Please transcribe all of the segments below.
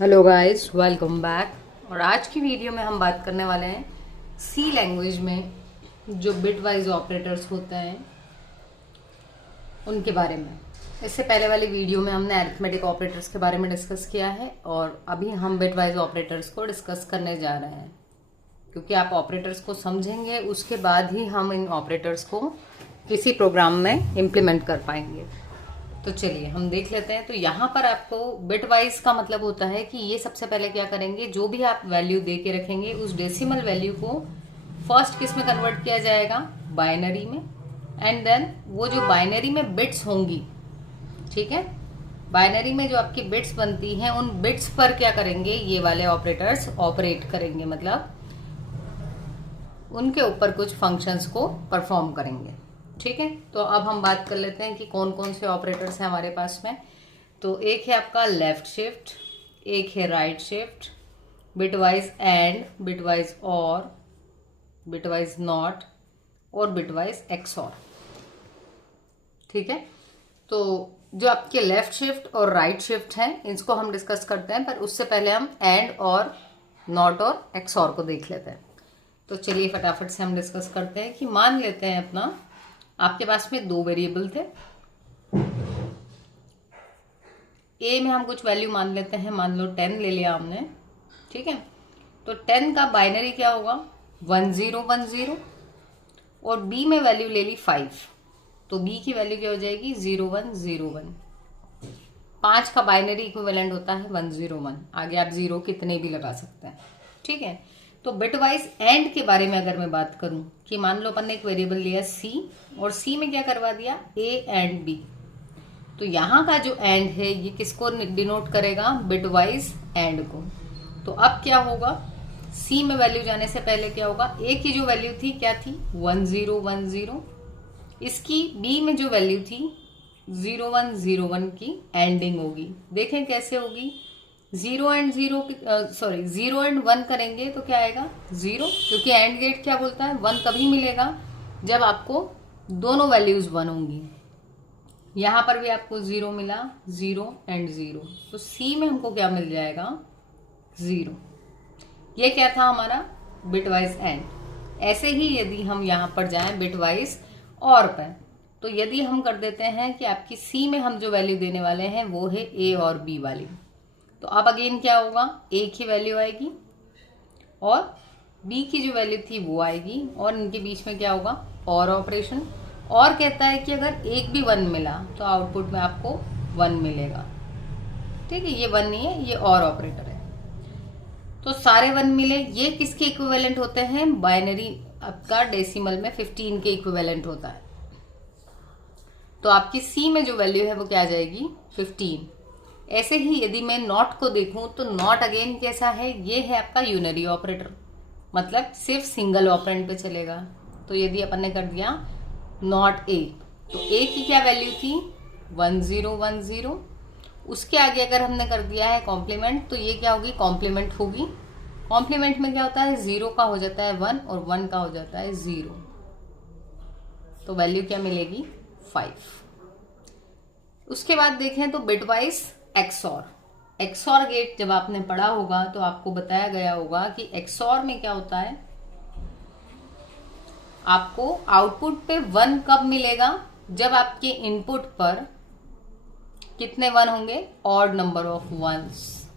Hello guys, welcome back. और आज की वीडियो में हम बात करने वाले हैं सी लैंग्वेज में जो बिट वाइज ऑपरेटर्स होते हैं उनके बारे में। इससे पहले वाली वीडियो में हमने अरिथमेटिक ऑपरेटर्स के बारे में डिस्कस किया है और अभी हम बिट वाइज ऑपरेटर्स को डिस्कस करने जा रहे हैं, क्योंकि आप ऑपरेटर्स को समझेंगे उसके बाद ही हम इन ऑपरेटर्स को किसी प्रोग्राम में इम्प्लीमेंट कर पाएंगे। तो चलिए हम देख लेते हैं। तो यहाँ पर आपको बिट वाइज का मतलब होता है कि ये सबसे पहले क्या करेंगे, जो भी आप वैल्यू दे के रखेंगे उस डेसिमल वैल्यू को फर्स्ट किस में कन्वर्ट किया जाएगा, बाइनरी में। एंड देन वो जो बाइनरी में बिट्स होंगी, ठीक है, बाइनरी में जो आपकी बिट्स बनती हैं उन बिट्स पर क्या करेंगे, ये वाले ऑपरेटर्स ऑपरेट करेंगे, मतलब उनके ऊपर कुछ फंक्शंस को परफॉर्म करेंगे। ठीक है, तो अब हम बात कर लेते हैं कि कौन कौन से ऑपरेटर्स हैं हमारे पास में। तो एक है आपका लेफ्ट शिफ्ट, एक है right shift, bitwise and, bitwise और, बिटवाइज नॉट और बिटवाइज एक्सऑर। ठीक है, तो जो आपके लेफ्ट शिफ्ट और राइट शिफ्ट हैं इसको हम डिस्कस करते हैं, पर उससे पहले हम एंड और नॉट और एक्सऑर को देख लेते हैं। तो चलिए फटाफट से हम डिस्कस करते हैं कि मान लेते हैं अपना आपके पास में दो वेरिएबल थे। ए में हम कुछ वैल्यू मान लेते हैं, मान लो 10 ले लिया हमने। ठीक है, तो 10 का बाइनरी क्या होगा, 1010, और बी में वैल्यू ले ली 5, तो बी की वैल्यू क्या हो जाएगी, 0101। 5 का बाइनरी इक्विवेलेंट होता है 101, आगे आप जीरो कितने भी लगा सकते हैं। ठीक है, तो बिटवाइज एंड के बारे में अगर मैं बात करूं कि मान लो अपन ने एक वेरिएबल लिया सी और सी में क्या करवा दिया, ए एंड बी, तो यहाँ का जो एंड है ये किसको डिनोट करेगा, बिटवाइज एंड को। तो अब क्या होगा, सी में वैल्यू जाने से पहले क्या होगा, ए की जो वैल्यू थी क्या थी, 1010, इसकी बी में जो वैल्यू थी 0101 की एंडिंग होगी। देखें कैसे होगी, 0 एंड 0 सॉरी 0 एंड 1 करेंगे तो क्या आएगा, 0, क्योंकि एंड गेट क्या बोलता है, 1 कभी मिलेगा जब आपको दोनों वैल्यूज 1 होंगी। यहां पर भी आपको 0 मिला, 0 एंड 0, तो सी में हमको क्या मिल जाएगा, 0। ये क्या था हमारा बिटवाइज एंड। ऐसे ही यदि हम यहां पर जाएं बिटवाइज और पर, तो यदि हम कर देते हैं कि आपकी सी में हम जो वैल्यू देने वाले हैं वो है ए और बी वाली, तो अब अगेन क्या होगा, ए की वैल्यू आएगी और बी की जो वैल्यू थी वो आएगी, और इनके बीच में क्या होगा, और ऑपरेशन। और कहता है कि अगर एक भी 1 मिला तो आउटपुट में आपको 1 मिलेगा। ठीक है, ये 1 नहीं है, ये और ऑपरेटर है। तो सारे 1 मिले, ये किसके इक्विवेलेंट होते हैं, बाइनरी आपका डेसिमल में 15 के इक्विवेलेंट होता है। तो आपकी सी में जो वैल्यू है वो क्या आ जाएगी, 15। ऐसे ही यदि मैं नॉट को देखूं तो नॉट अगेन कैसा है, ये है आपका यूनरी ऑपरेटर, मतलब सिर्फ सिंगल ऑपरेंड पे चलेगा। तो यदि अपन ने कर दिया नॉट ए, तो ए की क्या वैल्यू थी, 1010, उसके आगे अगर हमने कर दिया है कॉम्प्लीमेंट तो ये क्या होगी, कॉम्प्लीमेंट होगी। कॉम्प्लीमेंट में क्या होता है, 0 का हो जाता है 1 और 1 का हो जाता है 0, तो वैल्यू क्या मिलेगी, 5। उसके बाद देखें तो बिटवाइज एक्सऑर। एक्सऑर गेट जब आपने पढ़ा होगा तो आपको बताया गया होगा कि एक्सऑर में क्या होता है, आपको आउटपुट पे 1 कब मिलेगा, जब आपके इनपुट पर कितने 1 होंगे, odd number of ones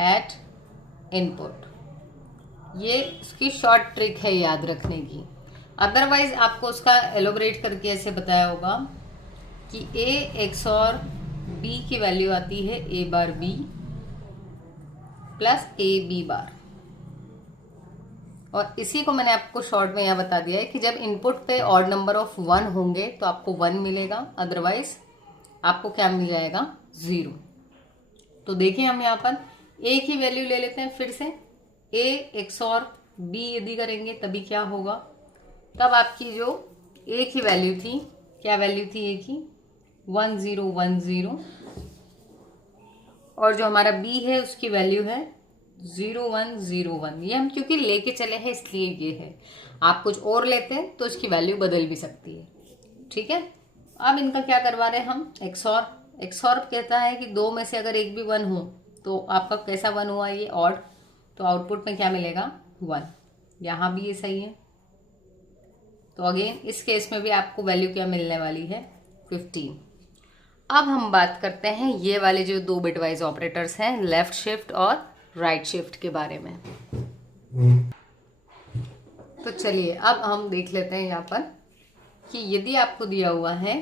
at input. ये इसकी शॉर्ट ट्रिक है याद रखने की, अदरवाइज आपको उसका एलोबरेट करके ऐसे बताया होगा कि ए एक्सऑर बी की वैल्यू आती है A bar B plus A B bar, और इसी को मैंने आपको शॉर्ट में यह बता दिया है कि जब इनपुट पे ऑड नंबर ऑफ 1 होंगे तो आपको 1 मिलेगा, अदरवाइज आपको क्या मिल जाएगा, 0। तो देखिए हम यहाँ पर ए की वैल्यू ले लेते हैं फिर से, ए एक्सऑर बी यदि करेंगे तभी क्या होगा, तब आपकी जो ए की वैल्यू थी, क्या वैल्यू थी ए की, 1010, और जो हमारा बी है उसकी वैल्यू है 0101। ये हम क्योंकि लेके चले हैं इसलिए ये है, आप कुछ और लेते हैं तो इसकी वैल्यू बदल भी सकती है। ठीक है, अब इनका क्या करवा रहे हैं हम, एक्सऑर। एक्सऑर कहता है कि दो में से अगर एक भी 1 हो तो आपका कैसा 1 हुआ, ये ऑड, तो आउटपुट में क्या मिलेगा 1। यहाँ भी ये सही है। तो अगेन इस केस में भी आपको वैल्यू क्या मिलने वाली है 15। अब हम बात करते हैं ये वाले जो 2 बिटवाइज ऑपरेटर्स हैं, लेफ्ट शिफ्ट और राइट शिफ्ट के बारे में। तो चलिए अब हम देख लेते हैं यहाँ पर कि यदि आपको दिया हुआ है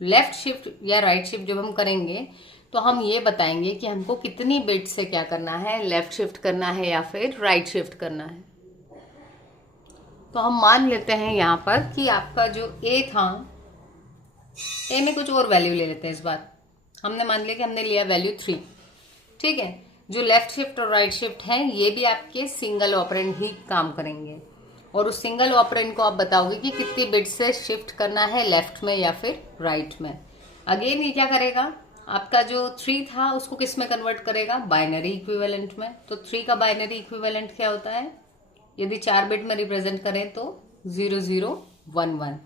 लेफ्ट शिफ्ट या राइट शिफ्ट जब हम करेंगे तो हम ये बताएंगे कि हमको कितनी बिट से क्या करना है, लेफ्ट शिफ्ट करना है या फिर राइट शिफ्ट करना है। तो हम मान लेते हैं यहाँ पर कि आपका जो ए था, ए में कुछ और वैल्यू ले लेते हैं। इस बार हमने मान लिया कि हमने लिया वैल्यू 3, ठीक है। जो लेफ्ट शिफ्ट और राइट शिफ्ट है ये भी आपके सिंगल ऑपरेंड ही काम करेंगे, और उस सिंगल ऑपरेंड को आप बताओगे कि कितनी बिट से शिफ्ट करना है, लेफ्ट में या फिर राइट में। अगेन ये क्या करेगा, आपका जो 3 था उसको किस में कन्वर्ट करेगा, बाइनरी इक्विवेलेंट में। तो 3 का बाइनरी इक्विवेलेंट क्या होता है, यदि 4 बिट में रिप्रेजेंट करें तो 0011,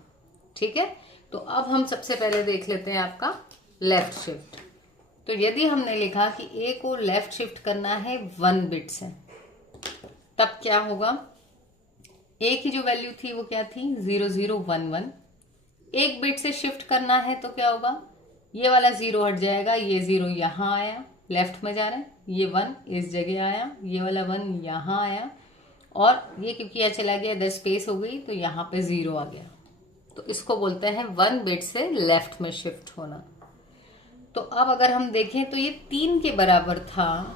ठीक है। तो अब हम सबसे पहले देख लेते हैं आपका लेफ्ट शिफ्ट। तो यदि हमने लिखा कि ए को लेफ्ट शिफ्ट करना है 1 बिट से, तब क्या होगा, ए की जो वैल्यू थी वो क्या थी 0011। 1 बिट से शिफ्ट करना है तो क्या होगा, ये वाला 0 हट जाएगा, ये 0 यहाँ आया, लेफ्ट में जा रहा है, ये 1 इस जगह आया, ये वाला 1 यहाँ आया, और ये क्योंकि यहाँ चला गया 10 स्पेस हो गई तो यहाँ पे 0 आ गया। तो इसको बोलते हैं 1 बिट से लेफ्ट में शिफ्ट होना। तो अब अगर हम देखें तो ये 3 के बराबर था,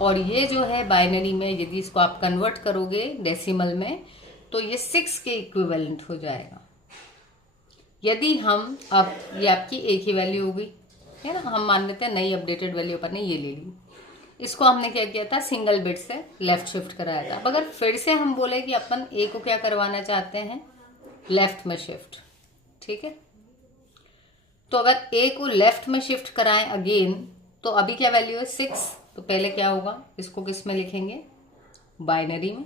और ये जो है बाइनरी में यदि इसको आप कन्वर्ट करोगे डेसिमल में तो ये 6 के इक्विवेलेंट हो जाएगा। यदि हम अब ये आपकी एक ही वैल्यू होगी, है ना, हम मान लेते हैं नई अपडेटेड वैल्यू अपन ने ये ले ली, इसको हमने क्या किया था, सिंगल बिट से लेफ्ट शिफ्ट कराया था। अब अगर फिर से हम बोले कि अपन ए को क्या करवाना चाहते हैं, लेफ्ट में शिफ्ट, ठीक है। तो अगर ए को लेफ्ट में शिफ्ट कराएं अगेन, तो अभी क्या वैल्यू है 6, तो पहले क्या होगा, इसको किस में लिखेंगे, बाइनरी में,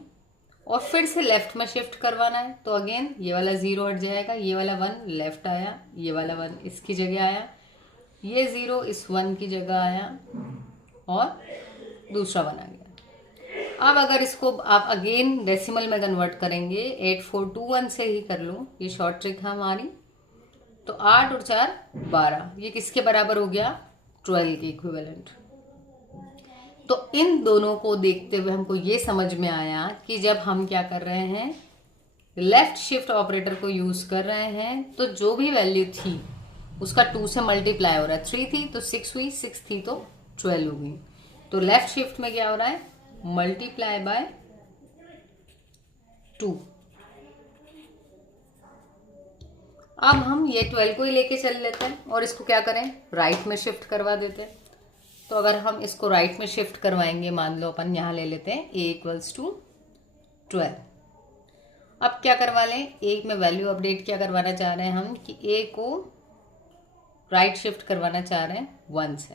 और फिर से लेफ्ट में शिफ्ट करवाना है तो अगेन ये वाला 0 हट जाएगा, ये वाला 1 लेफ्ट आया, ये वाला 1 इसकी जगह आया, ये 0 इस 1 की जगह आया, और दूसरा 1 आ गया। अब अगर इसको आप अगेन डेसिमल में कन्वर्ट करेंगे, 8421 से ही कर लूँ, ये शॉर्ट ट्रिक है हमारी। तो 8 और 4 12, ये किसके बराबर हो गया, 12 के इक्विवेलेंट। तो इन दोनों को देखते हुए हमको ये समझ में आया कि जब हम क्या कर रहे हैं, लेफ्ट शिफ्ट ऑपरेटर को यूज कर रहे हैं, तो जो भी वैल्यू थी उसका 2 से मल्टीप्लाई हो रहा है। 3 थी तो 6 हुई, 6 थी तो 12 हो गई। तो लेफ्ट शिफ्ट में क्या हो रहा है, मल्टीप्लाई बाय 2। अब हम ये 12 को ही लेके चल लेते हैं और इसको क्या करें, राइट में शिफ्ट करवा देते हैं। तो अगर हम इसको राइट में शिफ्ट करवाएंगे, मान लो अपन यहाँ ले लेते हैं a = 12। अब क्या करवा लें, एक में वैल्यू अपडेट क्या करवाना चाह रहे हैं हम कि a को राइट शिफ्ट करवाना चाह रहे हैं 1 से,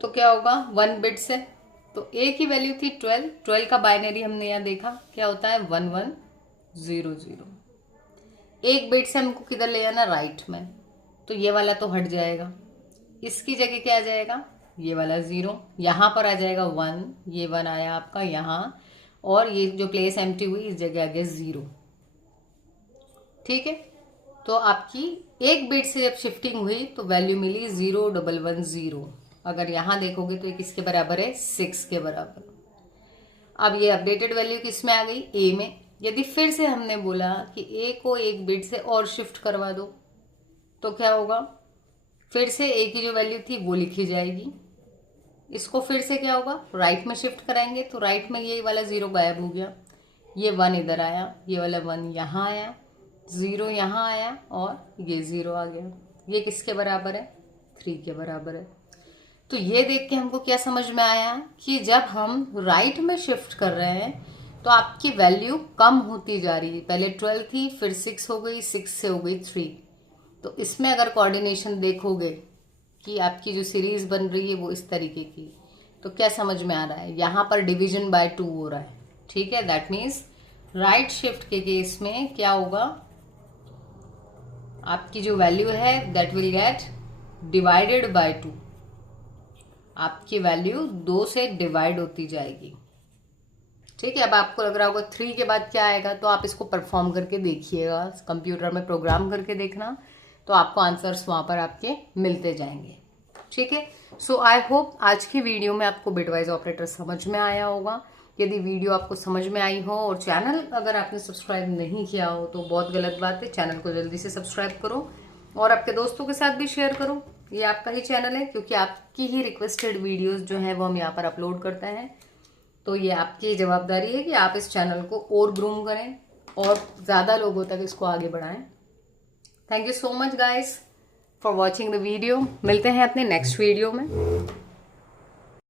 तो क्या होगा 1 बिट से। तो a की वैल्यू थी 12, 12 का बाइनरी हमने यहाँ देखा क्या होता है 1100। 1 बिट से हमको किधर ले जाना, राइट में, तो ये वाला तो हट जाएगा, इसकी जगह क्या आ जाएगा, ये वाला 0, यहाँ पर आ जाएगा 1, ये 1 आया आपका यहाँ, और ये जो प्लेस एम्प्टी हुई इस जगह आ गया 0, ठीक है। तो आपकी 1 बिट से जब शिफ्टिंग हुई तो वैल्यू मिली 0110। अगर यहाँ देखोगे तो ये किसके बराबर है, 6 के बराबर। अब ये अपडेटेड वैल्यू किस में आ गई, ए में। यदि फिर से हमने बोला कि ए को 1 बिट से और शिफ्ट करवा दो, तो क्या होगा, फिर से ए की जो वैल्यू थी वो लिखी जाएगी। इसको फिर से क्या होगा, राइट में शिफ्ट कराएंगे, तो राइट में ये वाला 0 गायब हो गया, ये 1 इधर आया, ये वाला 1 यहाँ आया, 0 यहाँ आया, और ये 0 आ गया। ये किसके बराबर है, 3 के बराबर है। तो ये देख के हमको क्या समझ में आया कि जब हम राइट में शिफ्ट कर रहे हैं तो आपकी वैल्यू कम होती जा रही है। पहले 12 थी, फिर 6 हो गई, 6 से हो गई 3। तो इसमें अगर कोऑर्डिनेशन देखोगे कि आपकी जो सीरीज बन रही है वो इस तरीके की, तो क्या समझ में आ रहा है, यहाँ पर डिवीजन बाय 2 हो रहा है, ठीक है। दैट मीन्स राइट शिफ्ट के केस में क्या होगा, आपकी जो वैल्यू है that will get divided by 2, आपकी वैल्यू 2 से डिवाइड होती जाएगी। ठीक है, अब आपको लग रहा होगा 3 के बाद क्या आएगा, तो आप इसको परफॉर्म करके देखिएगा, कंप्यूटर में प्रोग्राम करके देखना, तो आपको आंसर्स वहाँ पर आपके मिलते जाएंगे। ठीक है, सो आई होप आज की वीडियो में आपको बिटवाइज ऑपरेटर समझ में आया होगा। यदि वीडियो आपको समझ में आई हो और चैनल अगर आपने सब्सक्राइब नहीं किया हो तो बहुत गलत बात है, चैनल को जल्दी से सब्सक्राइब करो और आपके दोस्तों के साथ भी शेयर करो। ये आपका ही चैनल है, क्योंकि आपकी ही रिक्वेस्टेड वीडियोस जो हैं वो हम यहाँ पर अपलोड करते हैं। तो ये आपकी जवाबदारी है कि आप इस चैनल को और ग्रूम करें और ज़्यादा लोगों तक इसको आगे बढ़ाएं। Thank you so much guys for watching the video. मिलते हैं अपने नेक्स्ट वीडियो में।